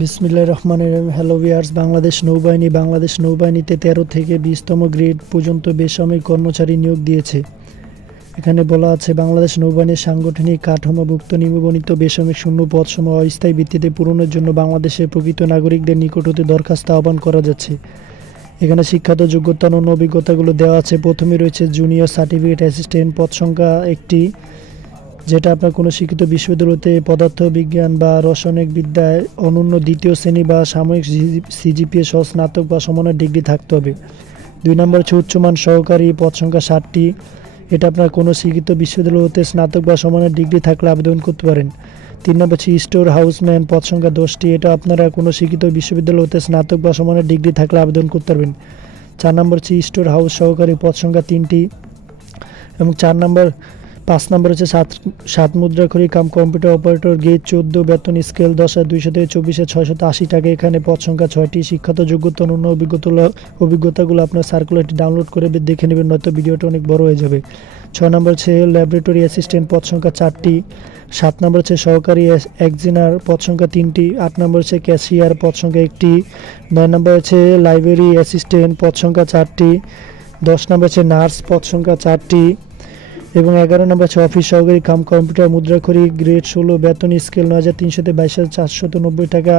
বিসমিল্লাহ Rahman hello viewers Bangladesh নৌবাহিনী, বাংলাদেশ নৌবাহিনীতে তেরো থেকে বিশতম গ্রেড পর্যন্ত বেসামরিক কর্মচারী নিয়োগ দিয়েছে। এখানে বলা আছে, বাংলাদেশ নৌবাহিনীর সাংগঠনিক কাঠামোভুক্ত নিম্নবর্ণিত বেসামরিক শূন্য পদসমূহ অস্থায়ী ভিত্তিতে পূরণের জন্য বাংলাদেশের প্রকৃত নাগরিকদের নিকট হতে দরখাস্ত আহ্বান করা যাচ্ছে। এখানে শিক্ষাত, যোগ্যতা ও অভিজ্ঞতাগুলো দেওয়া আছে। প্রথমে রয়েছে জুনিয়র সার্টিফিকেট অ্যাসিস্ট্যান্ট। পদ সংখ্যা একটি। যেটা আপনার কোনো শিক্ষিত বিশ্ববিদ্যালয়তে পদার্থ বিজ্ঞান বা রসায়নিক বিদ্যায় অনন্য দ্বিতীয় শ্রেণি বা সাময়িক সিজিপিএ সহ স্নাতক বা সমানের ডিগ্রি থাকতে হবে। দুই নম্বর হচ্ছে উচ্চমান সহকারী, পদ সংখ্যা ষাটটি। এটা আপনার কোনো শিক্ষিত বিশ্ববিদ্যালয় হতে স্নাতক বা সমানের ডিগ্রি থাকলে আবেদন করতে পারেন। তিন নম্বর হচ্ছে স্টোর হাউসম্যান, পদ সংখ্যা দশটি। এটা আপনারা কোনো শিক্ষিত বিশ্ববিদ্যালয় হতে স্নাতক বা সমানের ডিগ্রি থাকলে আবেদন করতে পারবেন। চার নম্বর হচ্ছে স্টোর হাউস সহকারী, পদ সংখ্যা তিনটি। এবং চার নম্বর পাঁচ নম্বর হচ্ছে সাত সাত মুদ্রাখড়ি কাম কম্পিউটার অপারেটর, গেট চোদ্দ, বেতন স্কেল দশ হাজার দুইশো থেকে চব্বিশে ছয়শত আশি টাকা। এখানে পদ সংখ্যা ছয়টি, শিক্ষাত যোগ্যতা অন্য অভিজ্ঞতা অভিজ্ঞতাগুলো আপনার সার্কুলারটি ডাউনলোড করে দেখে নেবেন, নয়তো ভিডিওটা অনেক বড় হয়ে যাবে। ছয় নম্বর হচ্ছে ল্যাবরেটরি অ্যাসিস্ট্যান্ট পদ সংখ্যা চারটি। সাত নম্বর হচ্ছে সহকারী একজিনার পদ সংখ্যা তিনটি। আট নম্বর হচ্ছে ক্যাশিয়ার পদ সংখ্যা একটি। নয় নম্বর হচ্ছে লাইব্রেরি অ্যাসিস্ট্যান্ট পদ সংখ্যা চারটি। দশ নম্বর হচ্ছে নার্স পদ সংখ্যা চারটি। এবং এগারো নম্বর আছে অফিস সহকারী কাম কম্পিউটার মুদ্রাখড়ি গ্রেড ষোলো, বেতন স্কেল নয় হাজার তিনশোতে বাইশ হাজার চারশত নব্বই টাকা।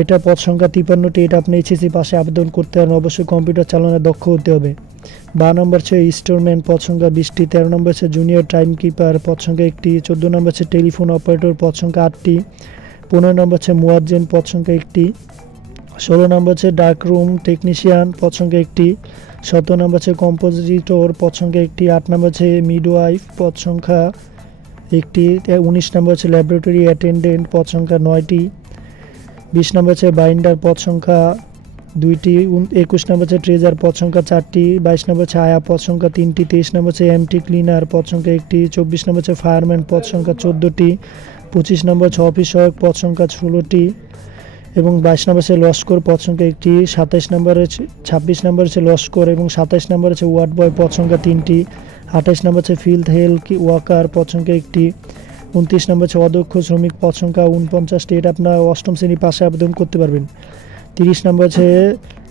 এটা পদ সংখ্যা তিপ্পান্নটি এটা আপনি এইচএসি পাশে আবেদন করতে পারেন অবশ্যই কম্পিউটার চালানোর দক্ষ হতে হবে। বারো নম্বর হচ্ছে স্টোরম্যান পদ সংখ্যা বিশটি, তেরো নম্বর হচ্ছে জুনিয়র টাইম কিপার পদ সংখ্যা একটি, চোদ্দ নম্বর হচ্ছে টেলিফোন অপারেটর পদ সংখ্যা আটটি, পনেরো নম্বর হচ্ছে মুয়াজ্জেন পদ সংখ্যা একটি, ষোলো নম্বর হচ্ছে ডার্ক রুম টেকনিশিয়ান পদ সংখ্যা একটি সতেরো নম্বর হচ্ছে কম্পোজিটর পদ সংখ্যা একটি, আট নম্বর হচ্ছে মিডওয়াইফ পদ সংখ্যা একটি, উনিশ নম্বর হচ্ছে ল্যাবরেটরি অ্যাটেন্ডেন্ট পদ সংখ্যা নয়টি, বিশ নম্বর হচ্ছে বাইন্ডার পদ সংখ্যা দুইটি একুশ নম্বর হচ্ছে ট্রেজার পদ সংখ্যা চারটি, বাইশ নম্বর হচ্ছে আয়া পদ সংখ্যা তিনটি, তেইশ নম্বর হচ্ছে এমটি ক্লিনার পদ সংখ্যা একটি, চব্বিশ নম্বর হচ্ছে ফায়ারম্যান পদ সংখ্যা চোদ্দোটি, পঁচিশ নম্বর হচ্ছে অফিস সহায়ক পদ সংখ্যা ষোলোটি এবং বাইশ নম্বর হচ্ছে লস্কর পদ সংখ্যা একটি। সাতাইশ নম্বর হচ্ছে, ছাব্বিশ নম্বর হচ্ছে লস্কর এবং সাতাইশ নম্বর হচ্ছে ওয়ার্ড বয় পদ সংখ্যা তিনটি। আঠাইশ নম্বর হচ্ছে ফিল্ড হেলথ ওয়াকার পদ সংখ্যা একটি। উনত্রিশ নম্বর হচ্ছে অদক্ষ শ্রমিক, পদ সংখ্যা উনপঞ্চাশটি এটা আপনার অষ্টম শ্রেণি পাশে আবেদন করতে পারবেন। তিরিশ নম্বর হচ্ছে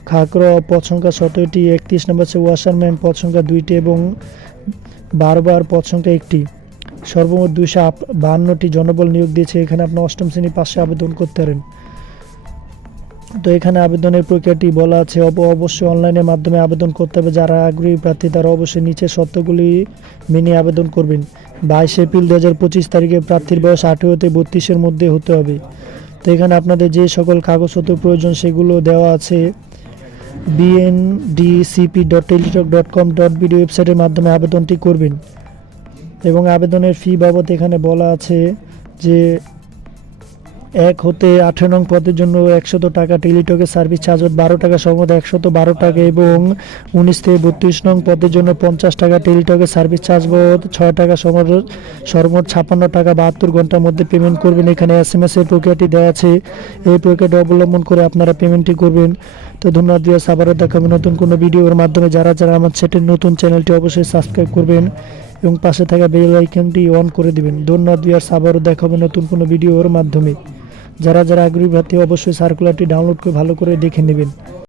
খাকর পদ সংখ্যা সতেরোটি। একত্রিশ নম্বর হচ্ছে ওয়াশারম্যান পদ সংখ্যা দুইটি এবং বারবার পদ সংখ্যা একটি। সর্বমোট দুইশো বাহান্নটি জনবল নিয়োগ দিয়েছে। এখানে আপনি অষ্টম শ্রেণি পাশে আবেদন করতে পারেন। তো এখানে আবেদনের প্রক্রিয়াটি বলা আছে। অব- অবশ্যই অনলাইনের মাধ্যমে আবেদন করতে হবে। যারা আগ্রহী প্রার্থী, তারা অবশ্যই নিচের শর্তগুলি মেনে আবেদন করবেন। বাইশে এপ্রিল দু হাজার পঁচিশ তারিখে প্রার্থীর বয়স আঠেরোতে বত্রিশের মধ্যে হতে হবে। তো এখানে আপনাদের যে সকল কাগজপত্র প্রয়োজন, সেগুলো দেওয়া আছে। BNDCP dot Teletalk dot com dot BD ওয়েবসাইটের মাধ্যমে আবেদনটি করবেন। এবং আবেদনের ফি বাবদ এখানে বলা আছে যে এক হতে আঠেরো নং পদের জন্য একশত টাকা টেলিটকের সার্ভিস চার্জ বারো টাকা সমত একশত বারো টাকা এবং উনিশ থেকে বত্রিশ নং পদের জন্য পঞ্চাশ টাকা টেলিটকের সার্ভিস চার্জ বোধ ছয় টাকা সমর সর্বমোট ছাপ্পান্ন টাকা বাহাত্তর ঘণ্টার মধ্যে পেমেন্ট করবেন। এখানে এস এম এস এর প্রক্রিয়াটি দেওয়া আছে। এই প্রক্রিয়াটি অবলম্বন করে আপনারা পেমেন্টটি করবেন। তো ধন্যবাদ দিয়ে আবারও দেখাবেন নতুন কোনো ভিডিওর মাধ্যমে। যারা যারা আমার সেটের নতুন চ্যানেলটি অবশ্যই সাবস্ক্রাইব করবেন এবং পাশে থাকা বেল আইকনটি অন করে দিবেন। ধন্যবাদ দিয়ে আবারও দেখাবেন নতুন কোনো ভিডিওর মাধ্যমে। যারা যারা আগ্রহী প্রার্থী অবশ্যই সার্কুলারটি ডাউনলোড করে ভালো করে দেখে নেবেন।